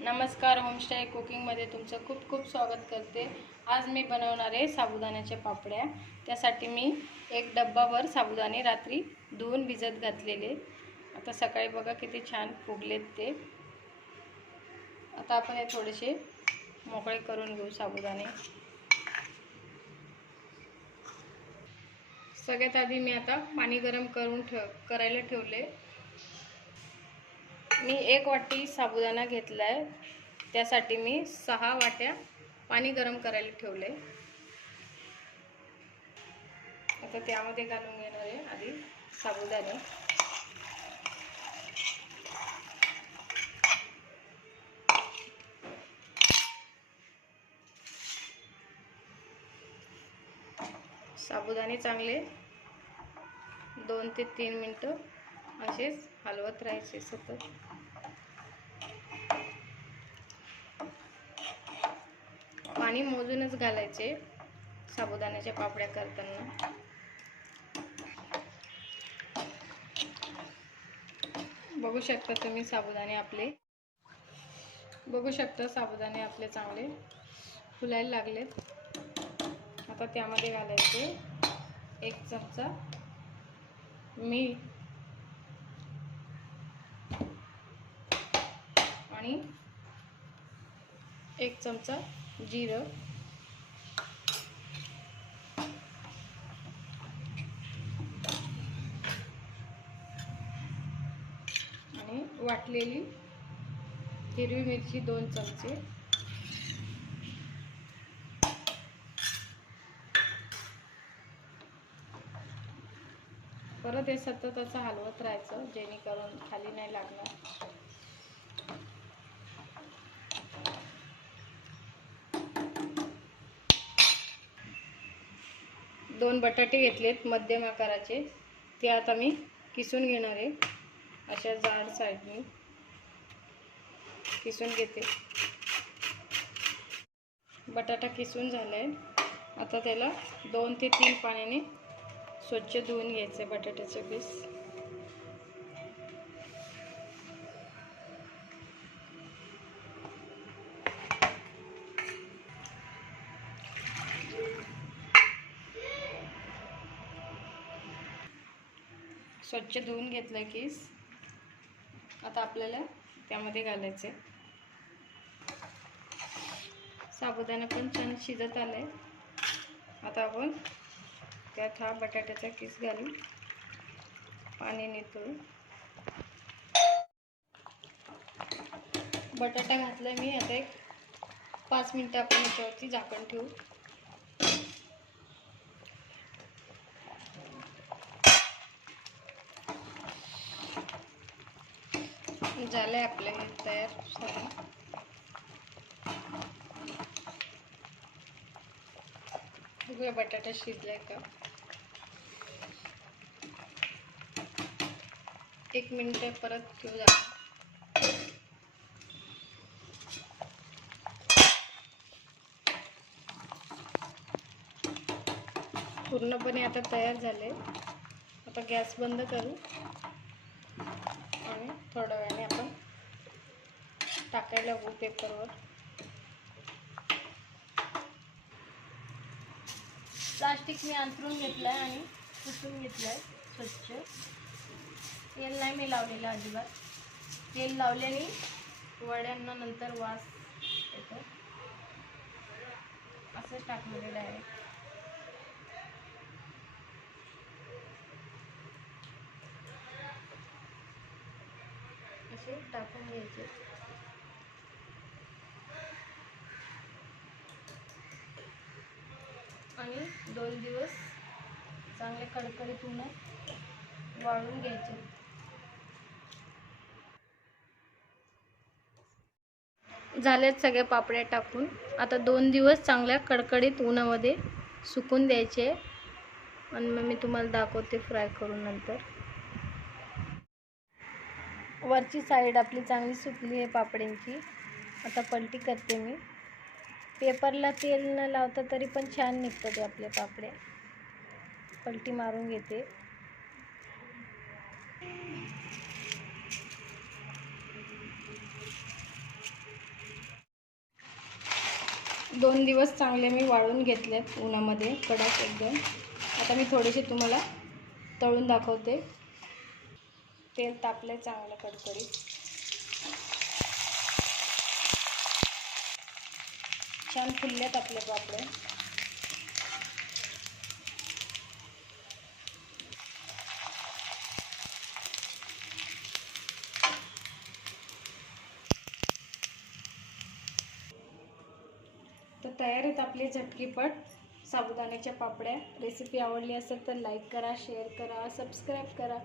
नमस्कार होमस्टाय कुकिंगमध्ये तुमचं खूप खूप स्वागत करते. आज मी बनवणार आहे साबुदाण्याच्या पापड्या. त्यासाठी मी एक डब्बाभर साबुदाणे रात्री धुवून भिजत घातलेले. आता सकाळी बघा किती छान फुगलेत ते. आता आपण हे थोडेसे मोकळे करून घेऊ साबुदाणे. सगळ्यात आधी मी आता पाणी गरम करून ठेव करायला ठेवले. मी एक वाटी साबुदाणा घेतला आहे त्यासाठी मी सहा वाट्या पाणी गरम करायला ठेवले आता त्यामध्ये घालून घेणार आहे आधी साबुदाणे. साबुदाणे चांगले दोन ते तीन मिनटं असेच हलवत राहायचे सतत. पाणी मोजूनच घालायचे साबुदाण्याच्या पापड्या करताना. बघू शकता तुम्ही साबुदाणे आपले. बघू शकता साबुदाणे आपले चांगले फुलायला लागलेत. आता त्यामध्ये घालायचे एक चमचा मीठ आणि एक चमचा जिरं। आणि वाटलेली हिरवी मिरची दोन चमचे. परत हे सतत असं हलवत राहायचं जेणेकरून खाली नाही लागणार. दोन बटाटे घेतलेत मध्यम आकाराचे. ते आता मी किसून घेणार आहे. अशा जाड साईडनी किसून घेते. बटाटा किसून झाला आहे आता त्याला दोन ते तीन पाण्याने स्वच्छ धुवून घ्यायचं आहे बटाट्याचं पीस. स्वच्छ धुवून घेतलं कीस. आता आपल्याला त्यामध्ये घालायचं आहे साबुदाणा पण छान शिजत आलाय. आता आपण त्यात हा बटाट्याचा किस घालून पाणी नेतो बटाटा घातला मी. आता एक पाच मिनटं आपण याच्यावरती झाकण ठेवू. झालंय आपल्या हे तयार. सगळं बटाटा शिजलाय का? एक मिनिट परत घेऊ जा. पूर्णपणे आता तयार झाले. आता गॅस बंद करू. आणि थोड्या वेळ टाकायला बघू पेपरवर प्लास्टिक मी अंतरून घेतलं आहे आणि पुसून घेतलं आहे स्वच्छ. तेल नाही मी लावलेलं अजिबात. तेल लावल्याने वड्यांना नंतर वास येतो. असंच टाकलेलं डायरेक्ट असे टाकून घ्यायचे. आणि दोन दिवस चांगले कडकडीत उन्हात वाळून घ्यायचे. झालेत सगळ्या पापड्या टाकून. आता दोन दिवस चांगल्या कडकडीत उन्हामध्ये सुकून द्यायचे. आणि मग मी तुम्हाला दाखवते फ्राय करून नंतर. वरची साईड आपली चांगली सुकली आहे पापड्यांची. आता पलटी करते मी. पेपरला तेल न लावता तरी पण छान निघतात आपले पापडे. पापड्या पलटी मारून घेते. दोन दिवस चांगले मी वाळून घेतलेत उन्हामध्ये कडक एकदम. आता मी थोडेसे तुम्हाला तळून दाखवते. तेल तापले चांगलं कडकडीत. छान फुलल्यात आपले पापडे. तर तयार आहेत आपली झटकीपट साबुदाण्याच्या पापड्या रेसिपी आवडली असेल तर लाईक करा शेअर करा सबस्क्राईब करा.